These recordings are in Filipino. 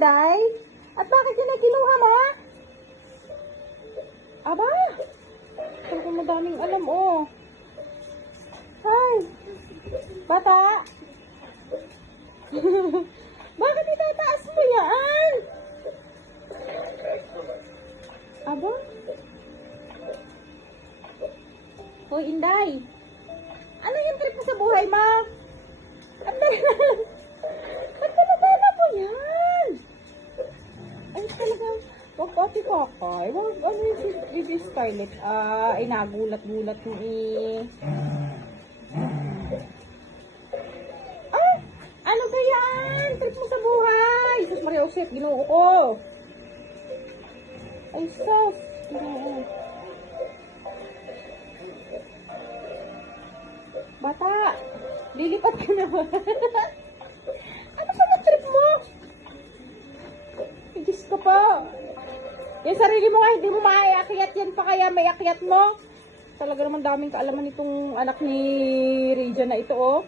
Inday? At bakit yun ay kinuha mo? Aba! Talagang madaming alam, oh. Hi! Bata! Bakit itataas mo yan? Aba? Hoy, Inday! Ano yung trip mo sa buhay mo? Ba't dala mo yan? Ay, talagang, wag pati kakay. Wag, ano yung si Baby Scarlett? Ay, nagulat-gulat mo eh. Ah! Ano ba yan? Trip mo sa buhay! Sus Maria Josep, ginoo ko. Ay, sus. Ginoo. Bata, lilipat ka na ba? Ano sa trip mo? Igis ka pa. Yung sarili mo nga, hindi mo maiakyat yan pa kaya may akyat mo. Talaga naman daming kaalaman itong anak ni Regia na ito, oh.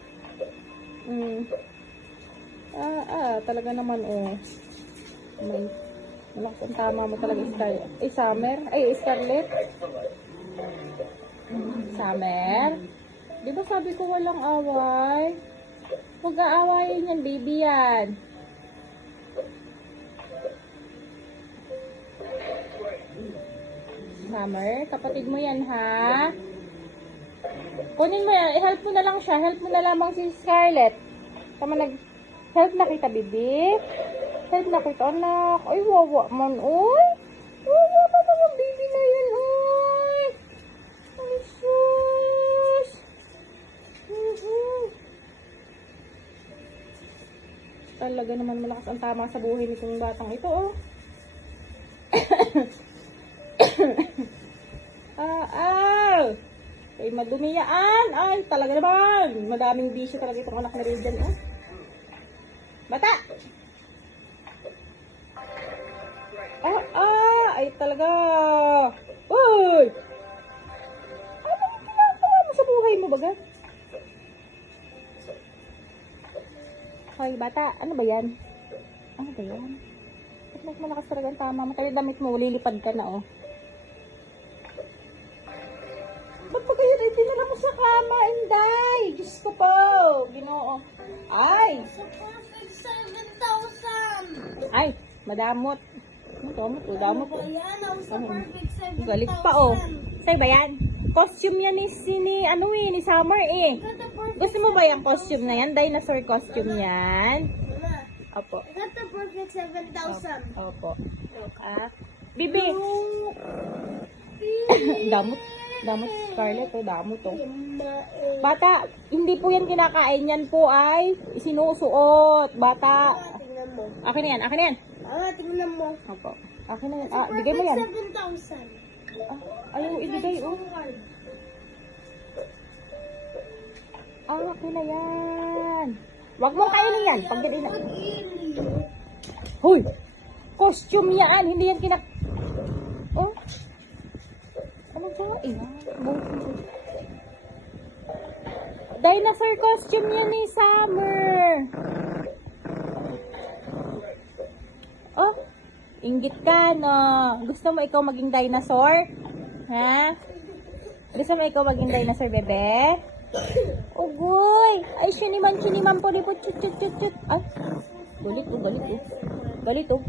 Talaga naman, oh. May malakas ang tama mo talaga, Scarlett. Summer? Di ba sabi ko walang away? Huwag aawayin yan, baby yan. Summer, kapatid mo yan, ha? Kunin mo yan, i-help mo na lang siya. Help mo na lamang si Scarlett. Tama help na kita, baby. Help na kita, anak. Ay, wawa man, uy. Wawa pa naman, baby na yan, uy. Ay, sus. Talaga naman malakas ang tama sa buhay nitong batang ito, oh. Ay, madumiyaan. Ay, talaga naman. Madaming bisyo talaga itong anak na Regan, oh. Bata! Ay, talaga. Uy! Ano yung ginagawa mo sa buhay mo, baga? Hoy, bata, ano ba yan? Ano ba yan? Ba't malakas talaga ang tama mo? Tayo damit mo, lilipad ka na, oh. Ba't pa kayo rin dinala mo sa kama, Inday? Diyos ko po, Ginoo. Ay! Sa perfect 7,000! Ay, madamot. Damot. Ayan, ako sa perfect 7,000. Galit pa, oh. Sa'yo ba yan? Costume yan ni Summer, eh. Gusto mo ba yung costume na yan? Dinosaur costume yan. Mama, Opo. I got the perfect 7,000. Opo. Bibi. Damot, Scarlett, oh. Damot, oh. Bata, hindi po yan kinakain. Yan po ay isinusuot. Bata. Tingnan mo. Akin na yan. Tingnan mo. Opo. Akin na yan. Bigay mo yan. Perfect 7,000. Ayaw ibigay, oh. Akin na yan. Wag mong kainin yan. Pag ganun na. Hoy! Costume yan. Hindi yan Oh? Ano ba? Dinosaur costume yan ni Summer. Oh? Inggit ka, no? Gusto mo ikaw maging dinosaur? Ha? Gusto mo ikaw maging dinosaur, bebe? Ugoy! Ay, siniman po, lipot, chut. Ay, galit, Galit, oh.